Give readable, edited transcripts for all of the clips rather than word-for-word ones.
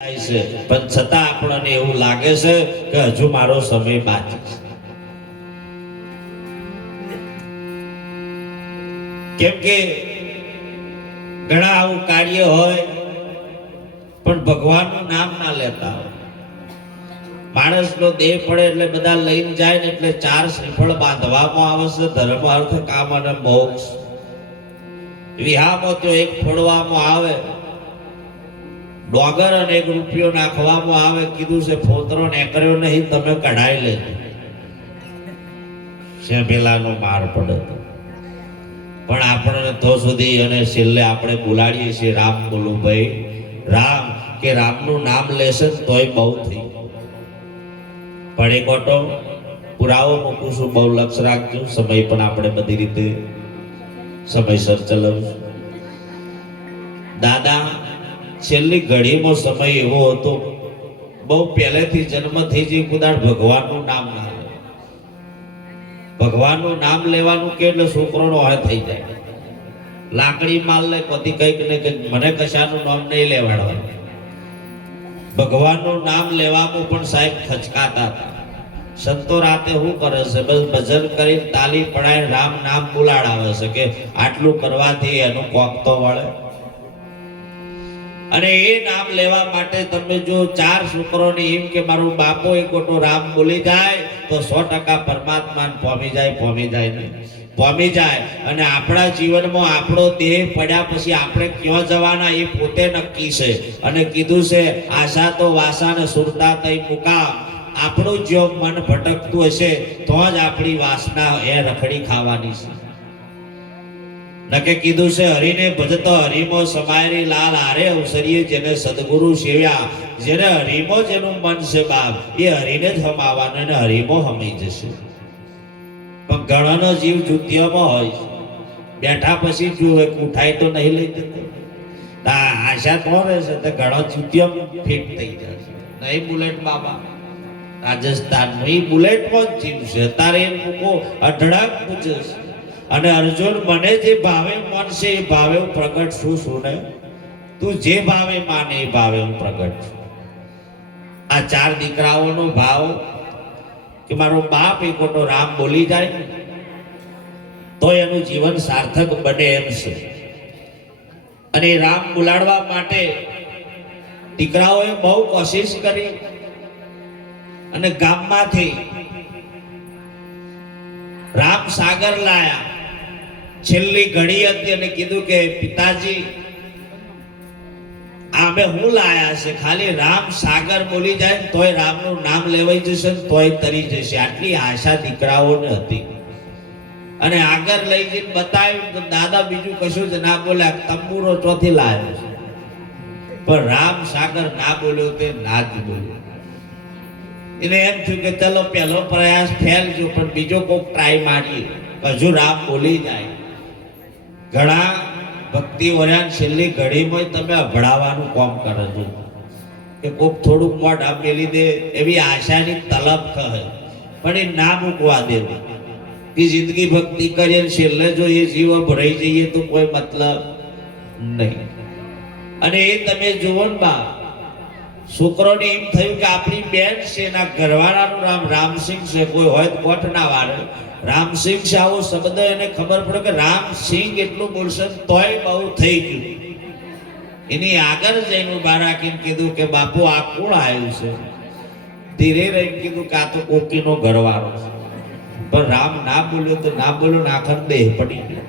છે પણ છતાં આપણને એવું લાગે છે કે હજુ મારો સમય બાકી છે, કેમ કે ઘણા આવું કાર્ય હોય પણ ભગવાનનું નામ ના લેતા હોય. માણસનો દેહ પડે એટલે બધા લઈને જાય ને એટલે ચાર શ્રીફળ બાંધવામાં આવે છે: ધર્મ, અર્થ, કામ અને મોક્ષ. વિહામાં તો એક ફોડવામાં આવે, ડોગર અને 1 રૂપિયો નાખવામાં આવે, કીધું છે ફોતરો નેકર્યો નહીં, તમે કઢાઈ લેજો. પેલાનો માર પડે પણ આપણને તો સુધી અને છેલ્લે આપણે બોલાડીએ છીએ રામ બોલું ભાઈ રામ, કે રામનું નામ લેશે તોય બહુ થઈ. પણ એક ઓટો પુરાવો મૂકું છું, બહુ લક્ષ રાખજો. સમય પણ આપણે બધી રીતે સમયસર ચલાવશું. દાદા છેલ્લી ઘડીમાં સમય એવો હતો, બહુ પહેલેથી જન્મથી જ કુદાડ ભગવાનનું નામ ના લે. ભગવાનનું નામ લેવાનું કે એટલે છોકરોનો હોય થઈ જાય. લાકડી માલ લે કદી કંઈક ને કંઈક, મને કશાનું નામ નહીં લેવાડવાનું. ભગવાનનું નામ લેવામાં પણ સાહેબ ખચકાતા હતા. સંતો રાતે શું કરે છે? બસ ભજન કરી તાલી પડાય રામ નામ બોલાડાવે છે કે આટલું કરવાથી એનું કોક તો વળે. અને એ નામ લેવા માટે તમે જો 4 છોકરોને એમ કે મારું બાપો એક ગોટો રામ બોલી જાય તો 100% પરમાત્માને પોમી જાય ને પોમી જાય. અને આપણા જીવનમાં આપણો દેહ પડ્યા પછી આપણે ક્યાં જવાના એ પોતે નક્કી છે. અને કીધું છે આશા તો વાસા ને સુરતા તઈ મુકામ. આપણું જો મન ભટકતું હશે તો જ આપણી વાસના એ રખડી ખાવાની છે. નકે કીધું છે હરિને ભજતો હરિમો સમાયરી લાલ હારે અવસરીએ, જેને સદગુરુ સેવ્યા, જેને હરિમો જેનું મન છે બાપ એ હરિને જ હમાવાનું અને હરિમો હમી જશે. પણ ઘણાનો જીવ જુતિયામાં હોય, બેઠા પછી જુએ ઉઠાય તો નહીં લઈ જતો. આશા તો રહેશે તો ઘણો જુતિયામાં ફિટ થઈ જશે. નહીં બુલેટ બાબા રાજસ્થાન નું બુલેટમાં જ જીવશે. તારે એમ મૂકો અઢળક પૂછે છે. અને અર્જુન મને જે ભાવે મન છે એ ભાવે હું પ્રગટ છું ને તું જે ભાવે માને એ ભાવે હું પ્રગટ છું. આ 4 દીકરાઓનો ભાવ કે મારો બાપ એક મોટો રામ બોલી જાય તો એનું જીવન સાર્થક બને એમ છે. અને રામ બોલાડવા માટે દીકરાઓએ બહુ કોશિશ કરી અને ગામમાંથી રામ સાગર લાયા. છેલ્લી ઘડી હતી અને કીધું કે પિતાજી આમે હું લાયા છે, ખાલી રામ સાગર બોલી જાય તોય રામનું નામ લેવાઈ જશે તોય તરી જશે. આટલી આશા દીકરાઓને હતી. અને આગળ લઈ જઈને બતાવ્યું તો દાદા બીજું કશું જ ના બોલ્યા, તંબુરો ચોથી લાવ્યો છે. પણ રામ સાગર ના બોલ્યો તે ના જ બોલ્યો. એને એમ થયું કે ચલો પહેલો પ્રયાસ ફેલ ગયો પણ બીજો કોઈક ટ્રાય મારીએ, હજુ રામ બોલી જાય. ઘણા ભક્તિ વર્યાન છેલ્લી ઘડીમાં તમે અભડાવવાનું કામ કરો છો કે કોઈક થોડુંક મોઢ આપેલી દે એવી આશાની તલબ કહે, પણ એ ના મૂકવા દેવું કે જિંદગી ભક્તિ કરીએ છેલ્લે જો એ જીવ ભરાઈ જઈએ તો કોઈ મતલબ નહીં. અને એ તમે જુઓ ને બા, છોકરોને એમ થયું કે આપણી બેન છે એના ઘરવાળાનું નામ રામસિંહ છે, કોઈ હોય તો કોટ ના વાળે. રામસિંહ છે આવો શબ્દ એને ખબર પડે કે રામસિંહ એટલું બોલશે તોય બહુ થઈ ગયું. એની આગળ જઈને ઉભા રાખીને કીધું કે બાપુ આ કોણ આવ્યું છે? ધીરે રહીને કીધું કે આ તો કોકીનો ઘરવાળો છે. પણ રામ ના બોલ્યો તો ના બોલ્યો ને આખર દેહ પડી ગયો.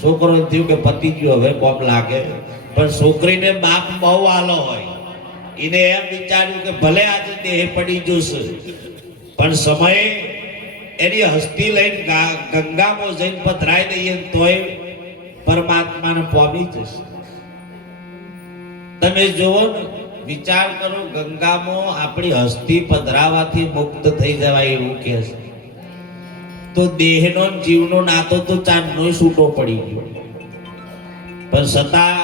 છોકરો થયું કે પતિ ગયો હવે કોમ લાગે. પણ છોકરીને બાપ બહુ આલો હોય, એને એમ વિચાર્યું કે ભલે આજે દેહ પડી જશે પણ સમયે એની હસ્તી લઈને ગંગામાં જઈને પધરાઈ દઈએ તોય પરમાત્માને પોમી જશે. તમે જુઓ ને, વિચાર કરો, ગંગામાં આપણી હસ્તી પધરાવાથી મુક્ત થઈ જવાય એવું કે છે. તો દેહનો જીવનો નાતો તો ચાંદનો છૂટો પડી ગયો. પણ છતાં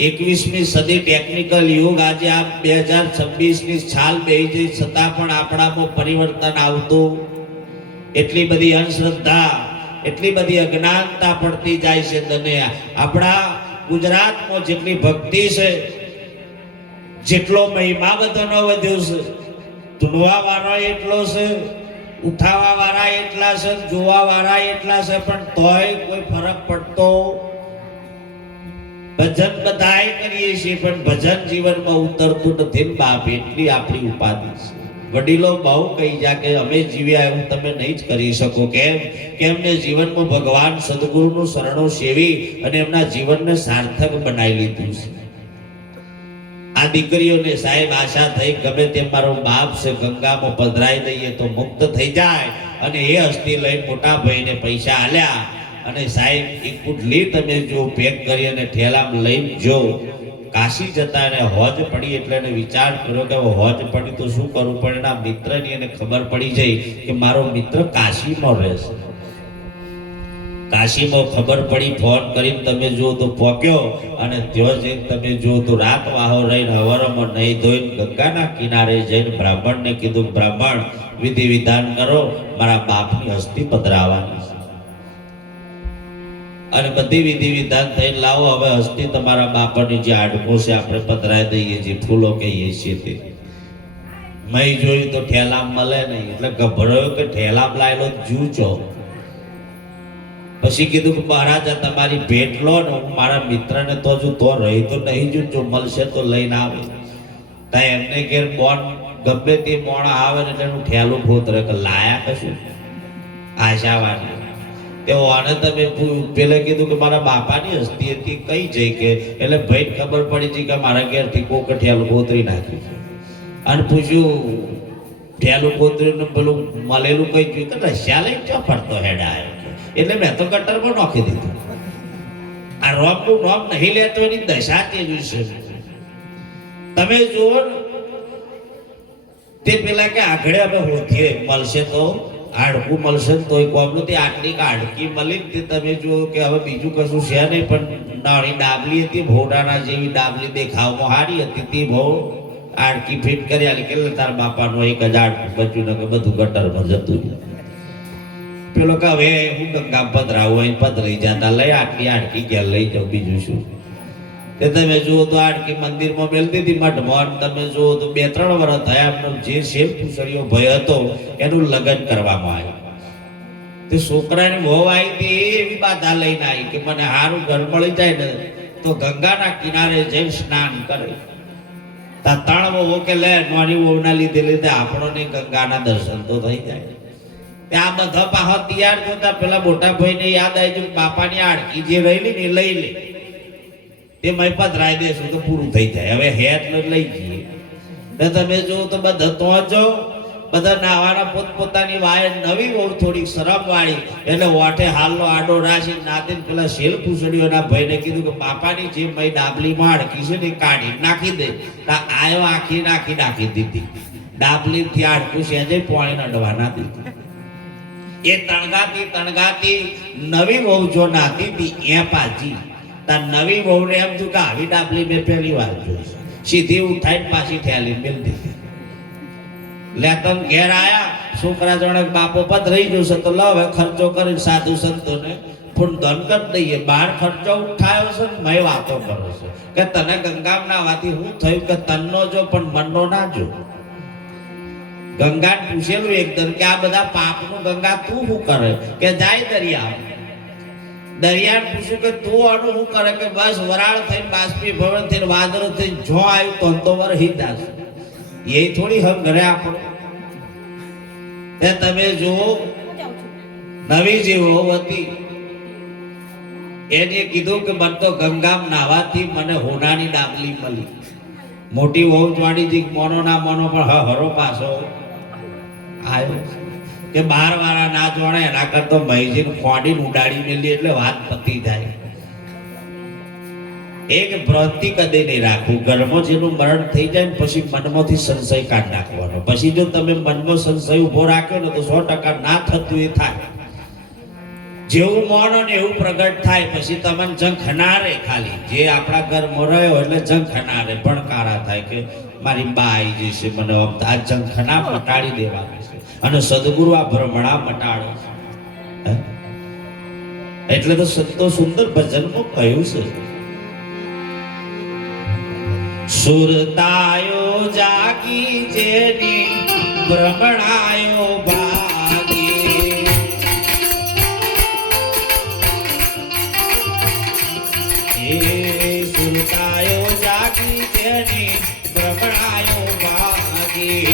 21મી સદી ટેકનિકલ યુગ, આજે આ 2026ની છાલ બેહી જઈ છતાં પણ આપણામાં પરિવર્તન આવતું. એટલી બધી અંધશ્રદ્ધા, એટલી બધી અજ્ઞાનતા પડતી જાય છે. આપણા ગુજરાતમાં જેટલી ભક્તિ છે જેટલો મહિમા બધાનો વધ્યો છે, ધૂણવા વાળો એટલો છે, ઉઠાવા વાળા એટલા છે, જોવા વાળા એટલા છે, પણ તોય કોઈ ફરક પડતો. ભજન બધાય કરીએ છીએ પણ ભજન જીવનમાં ઉતરતું નથી બાપ, એટલી આપણી ઉપાધિ છે. વડીલો બહુ કહી જા કે અમે જીવ્યા એવું તમે નહીં જ કરી શકો. કેમ કે એમને જીવનમાં ભગવાન સદગુરુનું શરણો સેવી અને એમના જીવનને સાર્થક બનાવી લીધું છે. આ દીકરીઓને સાહેબ આશા થઈ ગમે તેમ મારો બાપ છે ગંગામાં પધરાઈ દઈએ તો મુક્ત થઈ જાય, અને એ અસ્થિ લઈને મોટા ભાઈને પૈસા આલ્યા અને સાહેબ એક પુટલી તમે જો પેક કરી અને ઠેલામાં લઈને જો કાશી જતા અને હોજ પડી એટલે એને વિચાર કર્યો કે હોજ પડી તો શું કરવું, પણ એના મિત્રની એને ખબર પડી જઈ કે મારો મિત્ર કાશીમાં રહેશે. કાશીમાં ખબર પડી, ફોન કરીને તમે જુઓ તો પહોંચ્યો અને ત્યાં જઈને તમે જુઓ તો રાત વાહો રહીને હવારમાં નહીં ધોઈને ગંગાના કિનારે જઈને બ્રાહ્મણને કીધું બ્રાહ્મણ વિધિ વિધાન કરો, મારા બાપની અસ્થિ પધરાવવાની છે. અને બધી વિધિ વિધાન થઈને લાવો હવે અસ્થિ તમારા બાપાની જે હાડકો છે આપણે પધરાઈ દઈએ, જે ફૂલો કહીએ છીએ તે. મેં જોયું તો ઠેલામ મળે નહીં એટલે ગભરાયો કે ઠેલામ લાયેલો જૂચો. પછી કીધું કે મહારાજ તમારી ભેટ લો ને, હું મારા મિત્રને તો જો તો રહી તો નહીં જો, જો મળશે તો લઈને આવે. ત્યાં એમને ઘેર બોન ગમે તે મોણા આવે ને એટલે એનું ઠેલું ગોતરે કે લાયા કશું આશાવાળી. તેઓ આને તમે પેલે કીધું કે મારા બાપાની અસ્થિ હતી કઈ જઈ કે, એટલે ભાઈ ખબર પડી હતી કે મારા ઘેરથી કોક ઠેલું ગોતરી નાખ્યું છે. અને પૂછ્યું ઠેલું ગોતરીને પેલું મળેલું કઈ જોયું કે રશિયા લઈને ચો ફરતો હેડ આવ્યો, એટલે મેં તો ગટરમાં નોખી દીધું. આ રોમનું નોમ નહીં લેતો એની દશા કેવી છે તમે જુઓ ને. તે પેલા કે આગળ અમે હોતીએ મળશે તો હાડકું મળશે ને તોય કોમ નથી, આટલી હાડકી મળી ને તમે જુઓ કે હવે બીજું કશું છે નહીં, પણ નાની ડાબલી હતી ભોડાના જેવી ડાબલી, દેખાવમાં હારી હતી. તે બહુ હાડકી ફિટ કરી આલી કે તારા બાપાનો 1000 બચ્યું ને કે બધું ગટરમાં જતું રહ્યું. પેલો કે હવે હું ગંગા પધરાવું અહીં પધરાઈ જતા લઈ આટલી હાડકી ક્યાં લઈ જાઉં, બીજું શું. તે તમે જુઓ તો હાડકી મંદિરમાં મેળતી હતી મઠમાં. તમે જુઓ તો 2-3 વર્ષ થયા એમનો જે શેર પૂછડીઓ ભય હતો એનું લગ્ન કરવામાં આવ્યું. તે છોકરાની વહુ આવી હતી એવી બાધા લઈને આવી કે મને સારું ઘર મળી જાય ને તો ગંગાના કિનારે જઈને સ્નાન કરે. તા 3 વહુ કે લે નાની વહુના લીધે લીધે આપણને ગંગાના દર્શન તો થઈ જાય. ત્યાં બધા પાહો તૈયાર થતા પેલા મોટા ભાઈને યાદ આવી ગયું બાપાની હાડકી જે રહેલી ને લઈ લે, તે મેં પધરાઈ દેશું તો પૂરું થઈ જાય. હવે હેત લઈ જઈએ ને તમે જો તો બધા તો જો બધા નાવાના પોતપોતાની વાય નવી બહુ થોડીક શરમ વાળી એટલે વાટે હાલનો આડો રાશી નાતીને પેલા શેલ પૂછડીઓના ભાઈને કીધું કે બાપાની જે મેં ડાબલીમાં હાડકી છે ને કાઢી નાખી દે. આયો આખી નાખી દીધી. ડાબલીથી હાડકું સેજે પાણી નડવાના દીધું. એ તણગાતી નવી વહુ જો નાતી હતી એ પાછી તાર નવી વહુને એમ થયું કે આવી ડાબલી મેં પહેલી વાર જોઈ, સીધી ઉઠાઈને પાછી ઠેલી મેલ દીધી. લેતન ઘેર આયા છોકરા જણક બાપો પદ રહી જશે તો લો હવે ખર્ચો કરીને સાધુ સંતોને પણ ધન કરી દઈએ. બહાર ખર્ચો ઉઠાયો છે ને મેં વાતો કરો છો કે તને ગંગામાં નાવાથી હું થયું કે તનનો જો પણ મનનો ના જો. ગંગાને પૂછેલું એકદમ કે આ બધા પાપનું ગંગા તું શું કરે કે જાય દરિયાને પૂછ્યું કે તું આનું શું કરે કે બસ વરાળ થઈને બાષ્પીભવન થઈને વાદળો થઈને જો આવ્યું તો વરહી દાસ. એ થોડી હમ ઘરે આપણે તે તમે જુઓ નવી જે વહુ હતી એને કીધું કે મને તો ગંગામાં નાવાથી મને હોનાની ડાબલી મળી. મોટી વહુ જાણીજી મોનો ના મોનો પણ હરો પાછો આવ્યો કે 12 વાળા ના જોડે એના કરતો મહીજીને ખોડીને ઉડાડી મેલી એટલે વાત પતી જાય. એક ભ્રાંતિ કદે નહીં રાખવું. ઘરમાં જેનું મરણ થઈ જાય ને પછી મનમાંથી સંશય કાઢ નાખવાનો. પછી જો તમે મનમાં સંશય ઉભો રાખ્યો ને તો 100% ના થતું એ થાય. જેવું મોનો ને એવું પ્રગટ થાય. પછી તમને જંખ ખનારે ખાલી જે આપણા ઘરમાં રહ્યો એટલે જંખ ખનારે ભણકારા થાય કે મારી બા આવી જશે મને આ જંખ ખના મટાડી દેવાની છે. અને સદગુરુ આ ભ્રમણા મટાડે છે. એટલે તો સંતો સુંદર ભજનમાં કહ્યું છે સુરતાયો જાગી જેની ભ્રમણાયો ભાગી હે સુરતાયો જાગી જેની ભ્રમણાયો ભાગી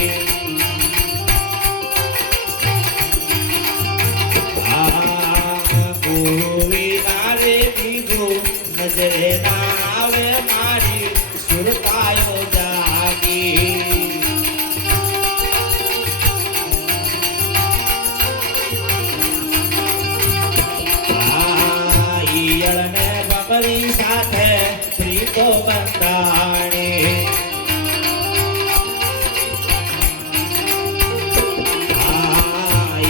નજરે ના આવે મારી સુરતાયો જાગી ઈયળ ને બકરી સાથે પ્રીતો બંધાણી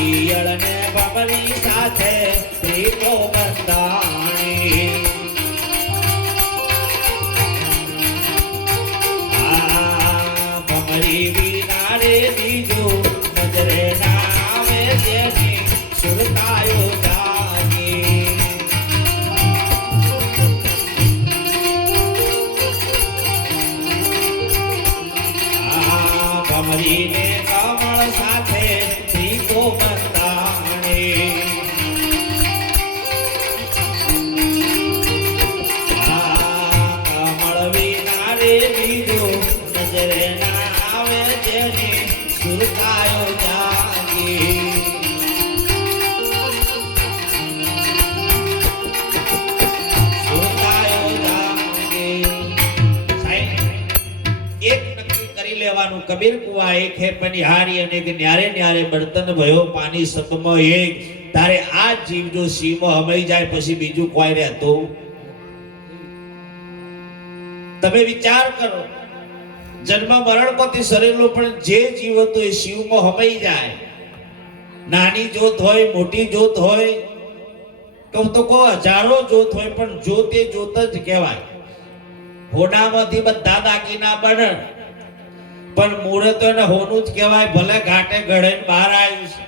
ઈયળ ને બકરી સાથે પ્રીતો બંધાણી નજરે ના આવે જેની સુરતાયો જાગી ભમરીને કમળ સાથે પ્રીતો બંધાણી કમળ વિના રે બીજું નજરે ના આવે જેની સુરતાયો જાગી સુરતાયો જાગી એક નક્કી કરી લેવાનું કબીર કુવા એક હે પનિહારી અને કે ન્યારે ન્યારે બર્તન ભયો પાણી સપમાં એક તારે આ જીવ જો સીમો હમાઈ જાય પછી બીજું કોઈ રહેતું તમે વિચાર કરો જન્મ મરણ પતિ શરીરનો પણ જે જીવ હતો એ શિવમાં હમાઈ જાય નાની જોત હોય મોટી જોત હોય કહું તો કોઈ હજારો જોત હોય પણ જોત એ જોત જ કહેવાય હોનામાંથી બધા દાગીના બને પણ મૂળે તો એને હોનું જ કહેવાય ભલે ઘાટે ઘડે બહાર આવ્યું છે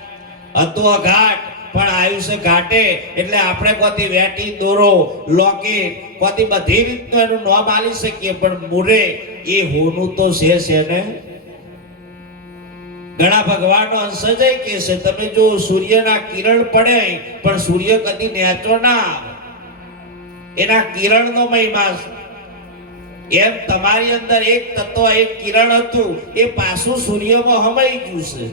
હતું અઘાટ પણ આવ્યું છે ઘાટે એટલે આપણે કોતી વેટી દોરો લોકેટ કોતી બધી રીતનું એનું નામ આલી શકીએ પણ મૂળે એ હોનું તો છે ને ઘણા ભગવાનનો અંશ જ કે છે તમે જો સૂર્યના કિરણ પડે પણ સૂર્ય કદી નેચો ના એના કિરણનો મહિમા એમ તમારી અંદર એક તત્વ એક કિરણ હતું એ પાછું સૂર્યમાં હમાઈ ગયું છે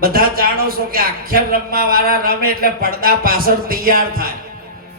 બધા જાણો છો કે આખ્યાન રમવા વાળા રમે એટલે પડદા પાછળ તૈયાર થાય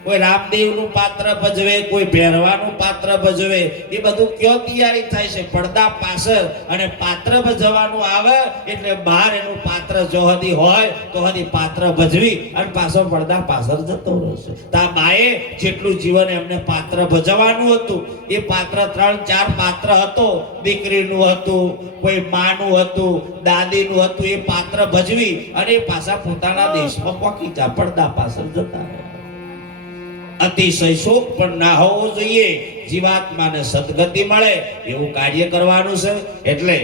કોઈ રામદેવનું પાત્ર ભજવે કોઈ ભેરવાનું પાત્ર ભજવે એ બધું ક્યાં તૈયારી થાય છે પડદા પાછળ અને પાત્ર ભજવાનું આવે એટલે બહાર એનું પાત્ર જો હદી હોય તો હદી પાત્ર ભજવી અને પાછો પડદા પાછળ જતો રહેશે તો આ બાએ જેટલું જીવન એમને પાત્ર ભજવાનું હતું એ પાત્ર 3-4 પાત્ર હતો દીકરીનું હતું કોઈ માનું હતું દાદીનું હતું એ પાત્ર ભજવી અને એ પાછા પોતાના દેશમાં પહોંચી જા પડદા પાછળ જતા રહે અતિશય શોક પણ ના હોવો જોઈએ જીવાત્માને સદગતિ મળે એવું કાર્ય કરવાનું છે એટલે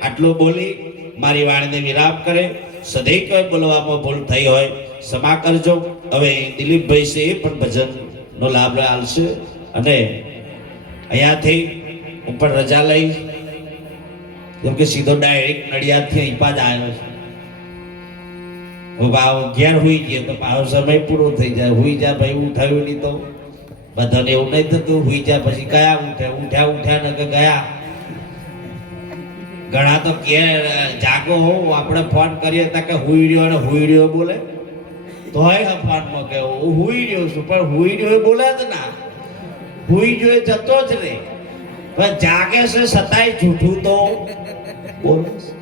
આટલું બોલી મારી વાણીને વિરામ કરે સદૈવ કોઈ બોલવામાં ભૂલ થઈ હોય ક્ષમા કરજો હવે દિલીપભાઈ છે એ પણ ભજનનો લાભ આલશે અને અહીંયાથી હું પણ રજા લઈ જેમ કે સીધો ડાયરેક્ટ નડિયાદથી અહીં પાછ આવ્યો છું ઘેર હુઈ ગયો તો પાછો સમય પૂરો થઈ જાય હુઈ જા ભાઈ ઉઠાવ્યું નહીં તો બધાને એવું નહીં થતું હુઈ જા પછી કયા ઉઠ્યા ને કે ગયા ઘણા તો કે જાગો હો આપણે ફોન કરીએ તા કે હુઈ રહ્યો બોલે તોય ફોનમાં કે હુઈ રહ્યો છું પણ હુઈ રહ્યો બોલે જ ના હુઈ રહ્યો જતો જ રે પણ જાગે છે છતાંય જૂઠું તો બોલે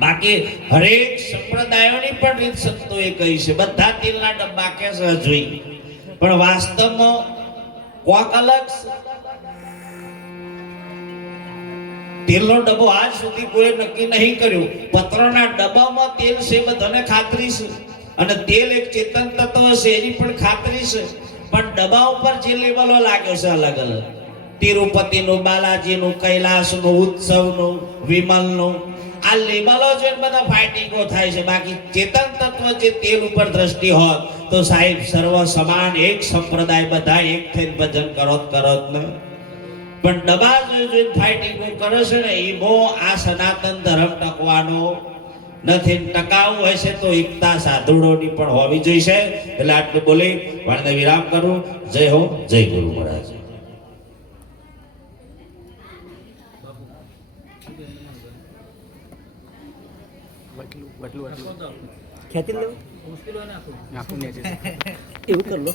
બાકી હરેક સંપ્રદાયોની પણ રીત સંતોએ કહી છે બધા તેલના ડબ્બા કે છે જોઈ પણ વાસ્તવમાં કોક અલગ તેલનો ડબ્બો આજ સુધી કોઈ નક્કી નહીં કર્યું પત્રના ડબ્બામાં તેલ છે બધાને ખાતરી છે અને તેલ એક ચેતન તત્વ છે એની પણ ખાતરી છે પણ ડબ્બા ઉપર જે લેબલો લાગ્યો છે અલગ અલગ તિરુપતિનું બાલાજીનું કૈલાસનું ઉત્સવનું વિમલનું આ લેબલો જોઈને બધા ફાઇટિંગો થાય છે બાકી ચેતન તત્વ જે તેલ ઉપર દ્રષ્ટિ હોત તો સાહેબ સર્વ સમાન એક સંપ્રદાય બધા એક થઈને ભજન કરત ને પણ દબા જોઈ ફાઇટિંગ કરે છે ને એ બહુ આ સનાતન ધર્મ ટકવાનો નથી. ટકાવું હશે તો એકતા સાધુડોની પણ હોવી જોઈએ. એટલે આટલું બોલી વાળને વિરામ કરું. જય હો, જય ગુરુ મહારાજ. ખેતી લો એવું કર લો.